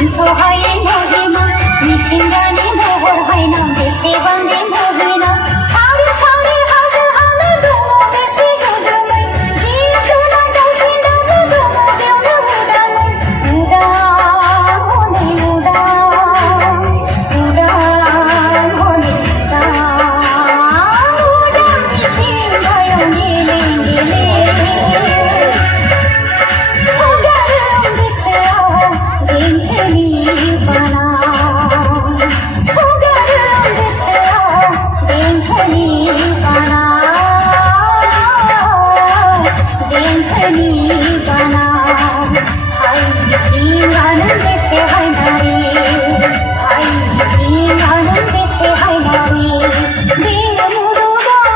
सानस'हायै महिमा मिथिंगानि महर हायना बेसेबांदि मुहिना सारि सारि हाजो हाला दङ बेसे गोग्गोमै जिब जुनार दाउसिन दाउला दङ बेयावनो उदाङै हनै उदां हनै उदां मिथिंगायाव गेलें गेलें हगारो गोसोआव देंखोनि बाना हगारो गोसोआव देंखोनि बाना देंखोनि बाना हाय मिथिंगानो बेसे हायनारि हाय मिथिंगानो बेसे हायनारि बे मुलुगाव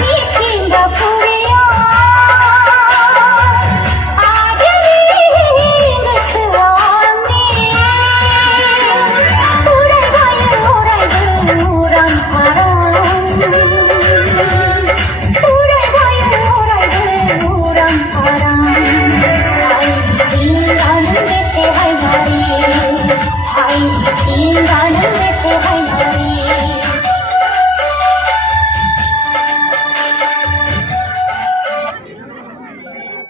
मिथिंगाफुरिया आगोलनि गोसोआव आंनि उरायबायो अरायबो उरां फारां उरायबायो अरायबो उरां फारां हाय मिथिंगानो बेसे हायनारि हाय मिथिंगानो बेसे हायनारि